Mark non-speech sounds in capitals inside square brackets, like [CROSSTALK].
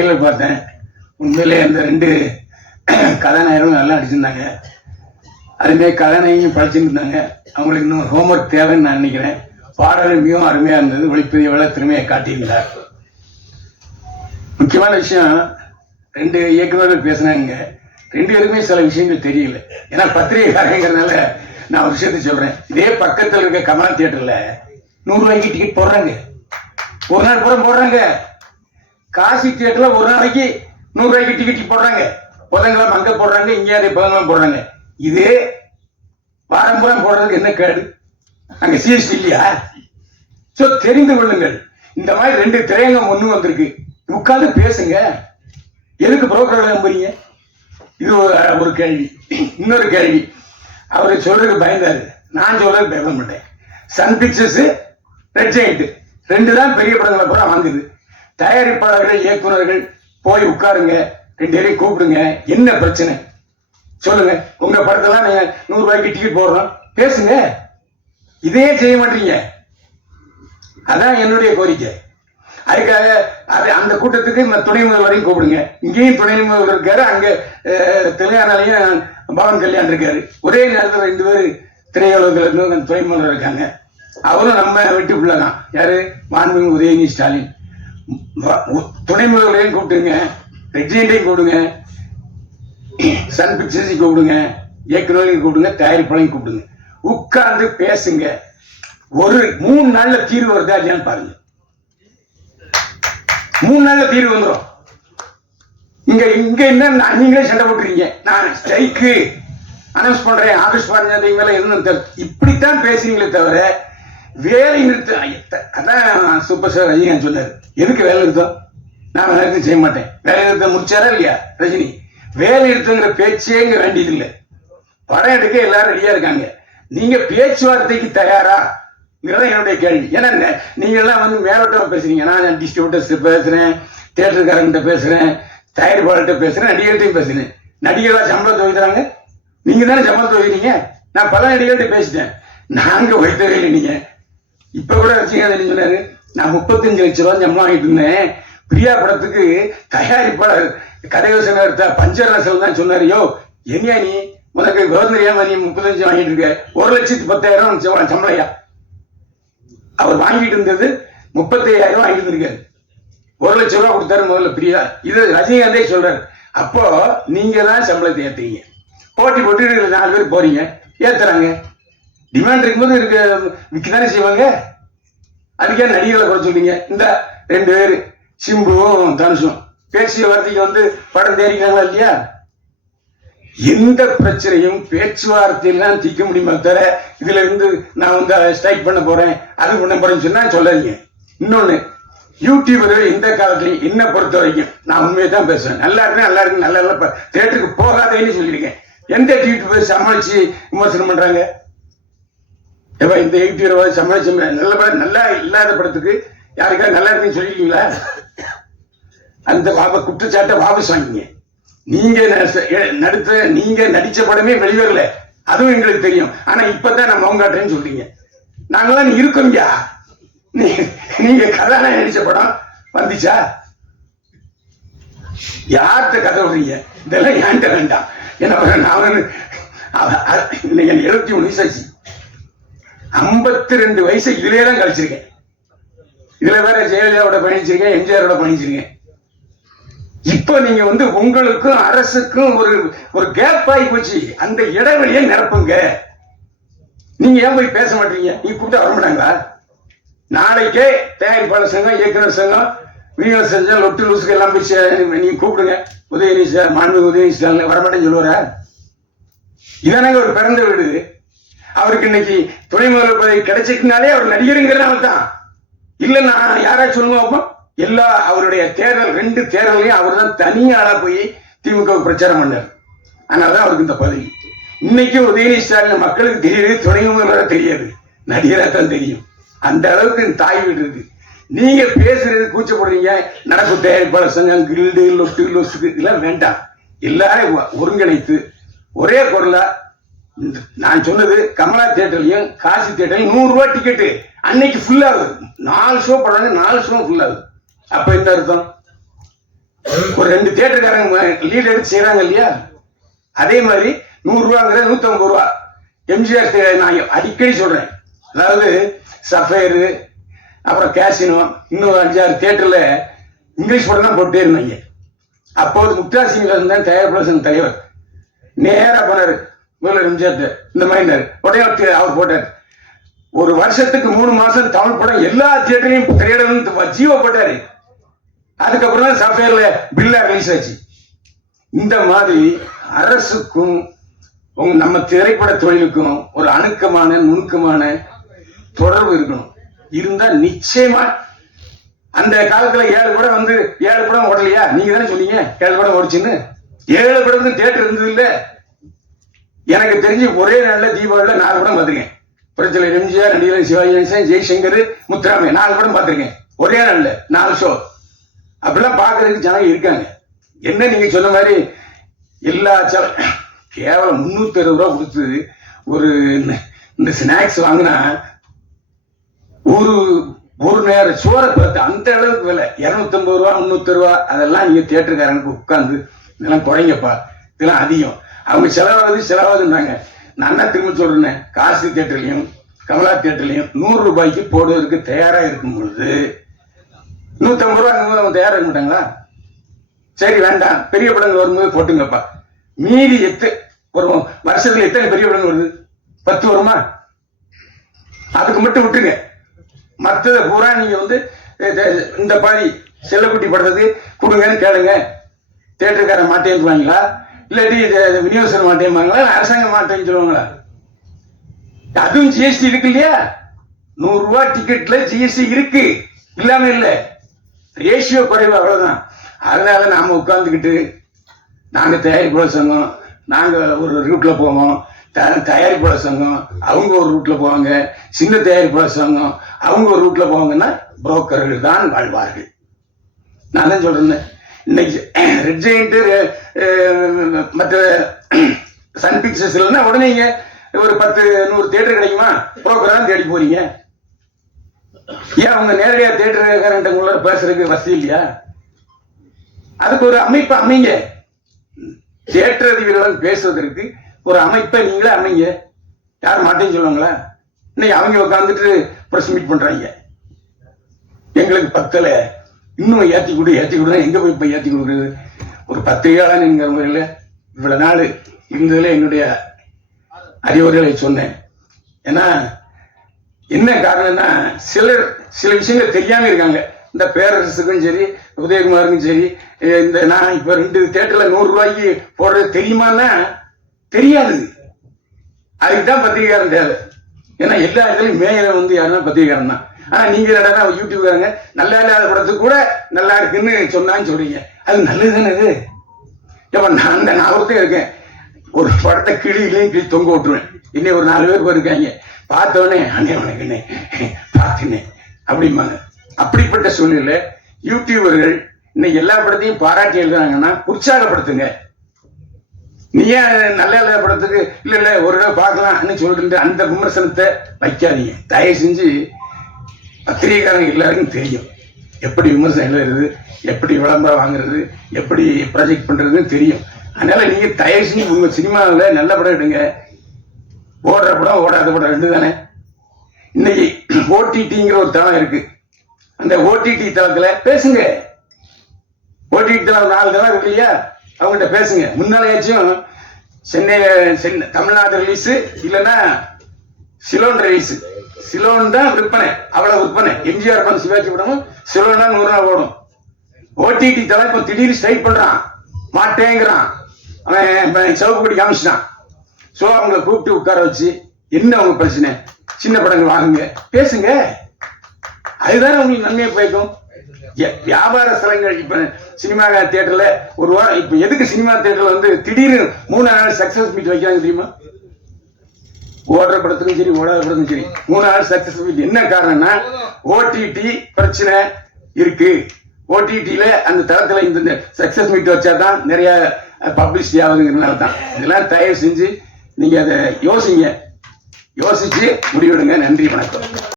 Trailer பார்த்தேன். உண்மையிலே அந்த ரெண்டு கதாநாயகரும் நல்லா நடிச்சிருந்தாங்க. அதுமாரி கதாநாயகியும் படிச்சுட்டு இருந்தாங்க. அவங்களுக்கு இன்னும் ஹோம்ஒர்க் தேவைன்னு நான் நினைக்கிறேன். பாடல் மிகவும் அருமையாக இருந்தது. ஒளிப்பதிய எவ்வளோ திறமையை காட்டியிருந்தார். முக்கியமான விஷயம் ரெண்டு இயக்குநர்கள் பேசுனாங்க. ரெண்டு பேருக்குமே சில விஷயங்கள் தெரியல. ஏன்னா பத்திரிகைக்காரங்கிறதுனால நான் ஒரு விஷயத்த சொல்கிறேன் இதே பக்கத்தில் இருக்க கமலா தியேட்டரில் நூறுரூவாய்க்கு டிக்கெட் போடுறாங்க. ஒரு நாள் கூட போடுறாங்க. காசி தியேட்டர்ல ஒரு நாளைக்கு நூறு ரூபாய்க்கு டிக்கெட் போடுறாங்க. புதன்கிழமை அங்க போடுறாங்க இங்கே புதன்கிழமை போடுறாங்க. இதே வாரம் போடுறதுக்கு என்ன கேடு? அங்க சிஎஸ்டி இல்லையா? ஸோ தெரிந்து கொள்ளுங்கள். இந்த மாதிரி ரெண்டு திரையங்கம் ஒன்று வந்திருக்கு. உட்காந்து பேசுங்க. எதுக்கு புரோக்கர்கள் நம்புறீங்க இது ஒரு- ஒரு கேள்வி. இன்னொரு கேள்வி. அவர் சொல்றதுக்கு பயந்தாரு. நான் சொல்றதுக்கு பயப்பட மாட்டேன். சன் பிக்சர்ஸ் ரெட் ஜெயிண்ட் ரெண்டு தான் பெரிய படங்களை பூரா வாங்குது. தயாரிப்பாளர்கள் இயக்குனர்கள் போய் உட்காருங்க ரெண்டு பேரையும் கூப்பிடுங்க. என்ன பிரச்சனை? சொல்லுங்க. உங்க படத்தெல்லாம் நீங்க நூறு ரூபாய்க்கு டிக்கெட் போடுறோம். பேசுங்க. இதையே செய்ய மாட்டீங்க. அதான் என்னுடைய கோரிக்கை. அதுக்காக அது அந்த கூட்டத்துக்கு இந்த துணை முதல்வரையும் கூப்பிடுங்க. இங்கேயும் துணை முதல்வர் இருக்காரு அங்க தெலுங்கானாலையும் பவன் கல்யாண் இருக்காரு. ஒரே நேரத்தில் ரெண்டு பேர் திரையுலகத்தில் இருந்து துணை முதல்வர் இருக்காங்க. அவரும் நம்ம வீட்டு பிள்ளை தான் யாரு? மாண்புமிகு உதயநிதி ஸ்டாலின். துணை முதல்வரையும் கூப்பிட்டுங்க ரெஜியண்டையும் கூப்பிடுங்க. சன் பிக்சர்ஸையும் கூப்பிடுங்க. இயக்குநரையும் கூப்பிடுங்க. தயாரிப்பாளையும் கூப்பிடுங்க. உட்கார்ந்து பேசுங்க. ஒரு மூணு நாள்ல தீர்வு வருதா இல்லையான்னு பாருங்க. மூணு நாள்ல தீர்வு வந்துடும் இங்க இங்க என்ன நீங்களே சண்டை போட்டுறீங்க நான் ஸ்ட்ரைக்கு அனௌன்ஸ் பண்றேன். ஆகஸ்ட் பதினஞ்சாம் தேதி மேல என்ன இப்படித்தான் பேசுறீங்களே தவிர வேலை நிறுத்த அதான் சூப்பர் ஸ்டார் ரஜினிகாந்த் சொன்னார். எதுக்கு வேலை நிறுத்தம்? நான் வேலை நிறுத்தம் செய்ய மாட்டேன். வேலை நிறுத்தம் முடிச்சாரா இல்லையா ரஜினி? வேலை நிறுத்தங்கிற பேச்சே இங்க வேண்டியது இல்லை. படம் எடுக்க எல்லாரும் ரெடியா இருக்காங்க. நீங்க பேச்சுவார்த்தைக்கு தயாரா? என்னுடைய கேள்வி. ஏன்னா நீங்க எல்லாம் வந்து மேலோட்டமா பேசுறீங்க. நான் டிஸ்ட்ரிபியூட்டர்ஸ் பேசுறேன் தேட்டருக்காரங்கிட்ட பேசுறேன் தயாரிப்பாளர்கிட்ட பேசுறேன் நடிகர்கிட்டையும் பேசுறேன். நடிகர்களா சம்பளம் துவைக்கிறாங்க? நீங்க தானே சம்பளம் துவைக்கிறீங்க? நான் பல நடிகர்கிட்ட பேசிட்டேன். நாங்க வைத்தவே இல்லை நீங்க இப்ப கூட ரசிகன் சொன்னாரு நான் முப்பத்தஞ்சு லட்சம் ரூபாய் சம்பளம் வாங்கிட்டு இருந்தேன். பிரியா படத்துக்கு தயாரிப்பாளர் கதையோசனை எடுத்த பஞ்சராசல் தான் சொன்னாரு. யோ எங்க நீ? உனக்கு கவர்னர் ஏமா நீ முப்பத்தஞ்சு வாங்கிட்டு இருக்க. ஒரு லட்சத்து பத்தாயிரம் சம்பளையா? அவர் வாங்கிட்டு இருந்தது முப்பத்தி ஐயாயிரம் வாங்கிட்டு இருந்திருக்காரு. ஒரு லட்சம் ரூபா கொடுத்தாரு முதல்ல பிரியா. இது ரஜினிகாந்தே சொல்றாரு. அப்போ நீங்க தான் சம்பளத்தை ஏத்துறீங்க. போட்டி போட்டு நாலு பேர் போறீங்க. ஏத்துறாங்க. டிமாண்ட் இருக்கும்போது இருக்க விற்கதானே செய்வாங்க? அதுக்கே நடிகர்களை குறை சொல்றீங்க. இந்த ரெண்டு பேர் சிம்புவும் தனுஷும். பேசிய வார்த்தைக்கு வந்து படம் தேடிக்கிறாங்களா இல்லையா? எந்த பிரச்சனையும் பேச்சுவார்த்தையெல்லாம் தீர்க்க முடியுமா தவிர இதுல இருந்து நான் வந்து ஸ்ட்ரைக் பண்ண போறேன். அது பண்ண போறேன்னு சொன்னா சொல்லாதீங்க. இன்னொன்னு யூடியூபர் இந்த காலத்துலயும் என்ன பொறுத்த வரைக்கும் நான் உண்மையை தான் பேசுவேன் நல்லா இருக்கு நல்லா இருக்கு நல்லா இல்லை தேட்டருக்கு போகாதேன்னு சொல்லியிருக்கேன் எந்த யூடியூபர் சமாளிச்சு விமர்சனம் பண்றாங்க? ஏப்பா இந்த யூடியூபர் சமாளிச்சு நல்ல படம் நல்லா இல்லாத படத்துக்கு யாருக்கா நல்லா இருக்குன்னு சொல்லிருக்கீங்களா? அந்த வாப குற்றச்சாட்டை வாபஸ் வாங்கிங்க. நீங்க நடித்த நீங்க நடிச்ச படமே வெளிவரல. அதுவும் எங்களுக்கு தெரியும். ஆனா இப்பதான் நான் மௌங்காட்டேன்னு சொல்றீங்க. நாங்களாம் இருக்கோம்யா. நீங்க கதாநாயகன் நடிச்ச படம் வந்துச்சா? யார்கிட்ட கதை விடுறீங்க இதெல்லாம் ஏன்ட்ட வேண்டாம். என்ன நான் அவ- அ- இன்னைக்கு எழுபத்தி மூணு வயசாச்சு ஐம்பத்தி ரெண்டு வயசு இதுலயே தான் கழிச்சிருக்கேன். இதுல வேற ஜெயலலிதாவோட பயணிச்சிருக்கேன் எம்ஜிஆரோட பயணிச்சிருக்கேன் இப்போ நீங்க வந்து உங்களுக்கும் அரசுக்கும் ஒரு ஒரு கேப் ஆகி போச்சு. அந்த இடைவெளியை நிரப்புங்க. நீங்க ஏன் போய் பேச மாட்டீங்க? நீ கூப்பிட்டா வர மாட்டாங்களா? நாளைக்கே தயாரிப்பாளர் சங்கம் இயக்குனர் சங்கம் விநியோக சங்கம் லொட்டு லூசுக்கு எல்லாம் போய் நீங்க கூப்பிடுங்க. உதயநிதி சார் மாண்பு உதயநிதி சார் வரமாட்டேன்னு சொல்லுவார? இதானங்க ஒரு பிறந்த வீடு. அவருக்கு இன்னைக்கு துணை முதல்வர் பதவி கிடைச்சிக்கினாலே அவர் நடிகருங்கிறனால தான் இல்ல நான் யாராச்சும் சொல்லுங்க அப்போ எல்லா அவருடைய தேர்தல் ரெண்டு தேர்தலையும் அவர் தான் தனியாளா போய் திமுக பிரச்சாரம் பண்ணார். அதனாலதான் அவருக்கு இந்த பதவி. இன்னைக்கு உதயநிதி ஸ்டாலின் மக்களுக்கு தெரியுது துணை முதல்வராக தெரியாது. நடிகரா தான் தெரியும். அந்த அளவுக்கு தாய் விடுறது நீங்க பேசுறது கூச்சப்படுறீங்க நடப்பு தயாரிப்பாளர் சங்கம் கில்டு லொட்டு லொசுக்கு இதெல்லாம் வேண்டாம். எல்லாரையும் ஒருங்கிணைத்து ஒரே குரலா நான் சொன்னது கமலா தியேட்டர்லயும் காசி தியேட்டர்லயும் நூறு ரூபாய் டிக்கெட்டு அன்னைக்கு ஃபுல் ஆகுது. நாலு ஷோ போடுறாங்க நாலு ஷோ ஃபுல் ஆகுது. அப்ப என்ன அர்த்தம்? ஒரு ரெண்டு தேட்டருக்காரங்க லீட் எடுத்து செய்யறாங்க இல்லையா? அதே மாதிரி நூறு ரூபாங்கிறது ரூபா. எம்ஜிஆர் நான் அடிக்கடி சொல்றேன். அதாவது சஃபேரு அப்புறம் கேசினோ இன்னும் அஞ்சாறு தேட்டரில் இங்கிலீஷ் படம் தான் போட்டே இருந்தாங்க. அப்போது முக்தா சிங்ல தயார் தயாரிப்பாளர் தலைவர். நேராக போனாரு. முதல்வர் எம்ஜிஆர் இந்த மாதிரி உடனே அவர் போட்டார். ஒரு வருஷத்துக்கு மூணு மாசம் தமிழ் படம் எல்லா தியேட்டரையும் திரையிடணும் ஜீவோ போட்டாரு. அதுக்கப்புறம் தான் சாஃப்ட்வேர்ல பில்லா ரிலீஸ் ஆச்சு. இந்த மாதிரி அரசுக்கும் உங்க நம்ம திரைப்பட தொழிலுக்கும் ஒரு அணுக்கமான நுணுக்கமான தொடர்பு இருக்கணும். இருந்தா நிச்சயமா அந்த காலத்துல ஏழு படம் வந்து ஏழு படம் ஓடலையா? நீங்க தானே சொன்னீங்க ஏழு படம் ஓடிச்சுன்னு. ஏழு படம் தேட்டர் இருந்தது இல்ல. எனக்கு தெரிஞ்சு ஒரே நாள்ல தீபாவளியில நாலு படம் பார்த்திருக்கேன். பிரச்சனை எம்ஜிஆர் நடிகர் சிவாஜி கணேசன் ஜெய்சங்கர் முத்துராமே நாலு படம் பார்த்திருக்கேன். ஒரே நாள்ல நாலு ஷோ அப்படிலாம் பார்க்கறதுக்கு ஜனங்க இருக்காங்க. என்ன நீங்க சொன்ன மாதிரி எல்லா கேவலம் முந்நூத்தி அறுபது ரூபா கொடுத்து ஒரு இந்த- ஸ்நாக்ஸ் வாங்கினா ஒரு ஒரு நேரம் சோறை பார்த்து அந்த அளவுக்கு விலை. இரநூத்தம்பது ரூபா முந்நூத்தி ரூபா அதெல்லாம் நீங்க தியேட்டருக்காரனுக்கு உட்காந்து இதெல்லாம் குறைங்கப்பா. இதெல்லாம் அதிகம். அவங்க செலவாகுது செலவாகுதுன்றாங்க நான் என்ன திரும்ப சொல்றேன் காசி தேட்டர்லையும் கமலா தேட்டர்லையும் நூறு ரூபாய்க்கு போடுவதற்கு தயாராக இருக்கும் பொழுது நூற்றம்பது ரூபா அவங்க தயாராக இருக்க மாட்டாங்களா? சரி வேண்டாம். பெரிய படங்கள் வரும்போது போட்டுங்கப்பா. மீதி எத்து ஒரு வருஷத்துல எத்தனை பெரிய படங்கள் வருது? பத்து வருமா? அதுக்கு மட்டும் விட்டுங்க மற்றதை பூரா நீங்க வந்து இந்த பாதி செல்லக்குட்டி படுறது கொடுங்கன்னு கேளுங்க. தேட்டருக்காரன் மாட்டேன்னுவாங்களா? இல்லாட்டி இது விநியோகஸ்தர் மாட்டேன்பாங்களா அரசாங்கம் மாட்டேன்னு சொல்லுவாங்களா? அதுவும் ஜிஎஸ்டி இருக்கு இல்லையா? நூறு ரூபாய் டிக்கெட்ல ஜிஎஸ்டி இருக்கு. இல்லாம இல்ல. ரேஷியோ குறைவு அவ்வளவுதான். அதனால நாம உட்காந்துக்கிட்டு நாங்க தயாரிப்பாளர் சங்கம் நாங்க ஒரு ரூட்ல போவோம். த- தயாரிப்பாளர் சங்கம் அவங்க ஒரு ரூட்ல போவாங்க. சின்ன தயாரிப்பாளர் சங்கம் அவங்க ஒரு ரூட்ல போவாங்கன்னா புரோக்கர்கள் தான் வாழ்வார்கள். நான் தான் சொல்றேன். இன்னைக்கு [CLEARS THROAT] ரெட் மற்ற [CLEARS THROAT] சன் பிக்சர்ஸ் இல்லைன்னா உடனே இங்கே ஒரு பத்து நூறு தேட்டர் கிடைக்குமா? புரோக்கர் தான் தேடி போறீங்க. ஏன் அவங்க நேரடியாக தேட்டருக்காரன்ட்ட உள்ள பேசுறதுக்கு வசதி இல்லையா? அதுக்கு ஒரு அமைப்பு அமைங்க. தேட்டர் அதிபர்களுடன் பேசுவதற்கு ஒரு அமைப்பை நீங்களே அமைங்க. யார் மாட்டேன்னு சொல்லுவாங்களா? இன்னைக்கு அவங்க உட்காந்துட்டு ப்ரெஸ் மீட் பண்றாங்க. எங்களுக்கு பத்தலை. இன்னும் ஏற்றி கொடு ஏற்றி கொடுனா எங்கே போய் இப்போ ஏற்றி கொடுக்குறது? ஒரு பத்திரிகையாளன் முறையில் இவ்வளோ நாள் இருந்ததில் என்னுடைய அறிவுரைகளை சொன்னேன். ஏன்னா என்ன காரணம்னா சிலர் சில விஷயங்கள் தெரியாமல் இருக்காங்க. இந்த பேரரசுக்கும் சரி உதயகுமாருக்கும் சரி இந்த நான் இப்போ ரெண்டு தேட்டரில் நூறுரூவாய்க்கு போடுறது தெரியுமான்னா தெரியாது அதுக்கு தான் பத்திரிகையாளன் தேவை. ஏன்னா எல்லா இடத்துலையும் மேயரை வந்து யாருன்னா பத்திரிகையாரன் தான். ஆனா நீங்க என்னடா யூடியூப்காரங்க நல்லா இல்லாத படத்துக்கு கூட நல்லா இருக்குன்னு சொன்னான்னு சொல்றீங்க. அது நல்லது தானே இது? எப்ப நான் அந்த நாகத்தையும் இருக்கேன். ஒரு படத்தை கிளியிலையும் கிளி தொங்க விட்டுருவேன். இன்னும் ஒரு நாலு பேர் இருக்காங்க பார்த்தவனே அண்ணே உனக்குண்ணே பார்த்துனே அப்படிம்பாங்க. அப்படிப்பட்ட சூழ்நிலை யூடியூபர்கள் இன்னைக்கு எல்லா படத்தையும் பாராட்டி எழுதுறாங்கன்னா உற்சாகப்படுத்துங்க. நீ ஏன் நல்ல நல்ல படத்துக்கு இல்ல இல்ல ஒரு தடவை பார்க்கலாம்னு சொல்லிட்டு அந்த விமர்சனத்தை வைக்காதீங்க. தயவு செஞ்சு பத்திரிகைக்காரங்க எல்லாருக்கும் தெரியும். எப்படி விமர்சனம் எழுதுறது எப்படி விளம்பரம் வாங்குறது எப்படி ப்ராஜெக்ட் பண்றதுன்னு தெரியும். அதனால நீங்க தயவு செஞ்சு உங்க சினிமாவில் நல்ல படம் எடுங்க. ஓடுற படம் ஓடாத படம் ரெண்டு தானே? இன்னைக்கு ஓடிடிங்கிற ஒரு தளம் இருக்கு. அந்த ஓடிடி தளத்துல பேசுங்க. ஓடிடி தளம் நாலு தளம் இருக்கு இல்லையா? அவங்ககிட்ட பேசுங்க. முன்னாலேயாச்சும் சென்னை சென்னை தமிழ்நாடு ரிலீஸு இல்லைன்னா சிலோன் ரிலீஸு சிலோன் தான் விற்பனை. அவ்வளோ விற்பனை. எம்ஜிஆர் படம் சிவாஜி படமும் சிலோன் தான் நூறு நாள் ஓடும். ஓடிடி தலை இப்போ திடீர்னு ஸ்ட்ரைக் பண்ணுறான் மாட்டேங்கிறான். அவன் அவன் சிவப்பு கொடி காமிச்சிட்டான். ஸோ அவங்கள கூப்பிட்டு உட்கார வச்சு என்ன அவங்க பிரச்சனை? சின்ன படங்கள் வாங்குங்க. பேசுங்க. அதுதானே உங்களுக்கு நன்மையை பயக்கும்? வியாபார ஸ்தலங்கள் இப்ப சினிமா தியேட்டர்ல ஒரு வாரம் இப்ப எதுக்கு சினிமா தியேட்டர்ல வந்து திடீர்னு மூணு நாள் சக்சஸ் மீட் வைக்கிறாங்க தெரியுமா? ஓடுற படத்துக்கும் சரி ஓடாத படத்துக்கும் சரி மூணு நாள் சக்சஸ் மீட் என்ன காரணம்னா ஓடிடி பிரச்சனை இருக்கு. ஓடிடியில அந்த தளத்துல இந்த சக்சஸ் மீட் வச்சாதான் நிறைய பப்ளிசிட்டி ஆகுதுங்கிறதுனால தான். இதெல்லாம் தயவு செஞ்சு நீங்க அதை யோசிங்க. யோசிச்சு முடிவெடுங்க. நன்றி வணக்கம்.